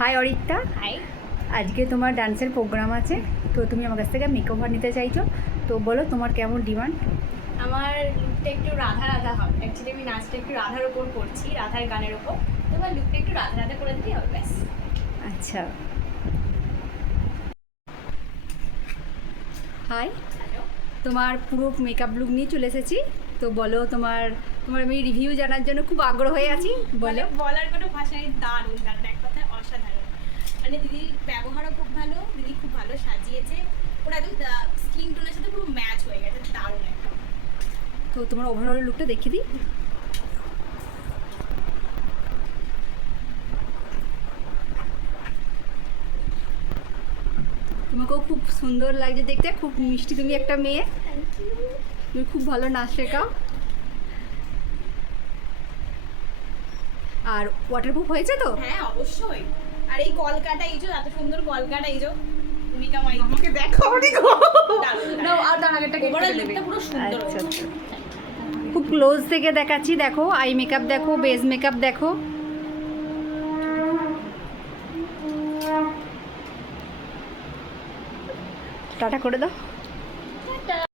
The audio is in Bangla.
হাই অরিত্রা। হাই। আজকে তোমার ডান্সের প্রোগ্রাম আছে, তো তুমি আমার কাছ থেকে মেকওভার নিতে চাইছো, তো বলো তোমার কেমন ডিমান্ড? আমার লুকটা একটু রাধা রাধা হবে। অ্যাকচুয়ালি আমি নাচটা একটু রাধার ওপর করছি, রাধার গানের ওপর। তো আমার লুকটা একটু রাধা রাধা করে দিলেই হবে, ব্যাস। আচ্ছা, হাই। হ্যালো। তোমার পুরো মেকআপ লুক নিয়ে চলে এসেছি, তো বলো তোমার তোমার আমি রিভিউ জানার জন্য খুব আগ্রহ হয়ে আছি, বলো। বলার কোনো ভাষা নেই, দারুণ দারুণ, এক কথায় অসাধারণ। মানে দিদির ব্যবহারও খুব ভালো, দিদি খুব ভালো সাজিয়েছে। ওরা একদম স্কিন টোনের সাথে পুরো ম্যাচ হয়ে গেছে, দারুণ একদম। তো তোমার ওভারঅল লুকটা দেখিয়ে দিই। তোমাকেও খুব সুন্দর লাগছে দেখতে, খুব মিষ্টি তুমি একটা মেয়ে, থ্যাংক ইউ। তুমি খুব ভালো নাচ শেখাও। আর ওয়াটারপ্রুফ হয়েছে তো? হ্যাঁ, অবশ্যই। আর এই কলকাটা, এই যে এত সুন্দর কলকাটা, এই যে ভূমিকা মাই আমাকে দেখো না, আর তার আগেরটা কেটে ওভারঅল দেবে। লুকটা পুরো সুন্দর আচ্ছা, হয়েছে। আচ্ছা। খুব ক্লোজ থেকে দেখাচ্ছি, দেখো আই মেকআপ দেখো, বেস মেকআপ দেখো। টাটা করে দাও।